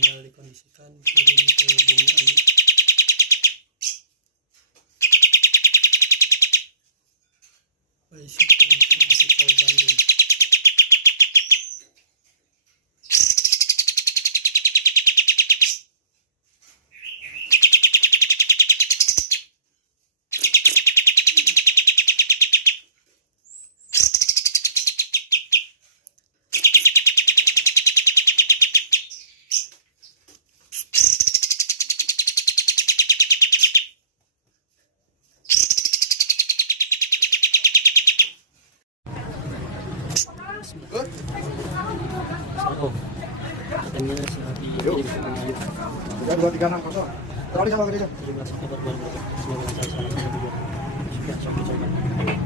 tinggal dikondisikan kirim ke Bumi Ayu. Besok Transit Bandung. Oh, katanya si Abi Tiga dua tiga enam kosong. Terlalu sama kerja. 17 Oktober 2019 saya salah satu juga sudah coba-coba.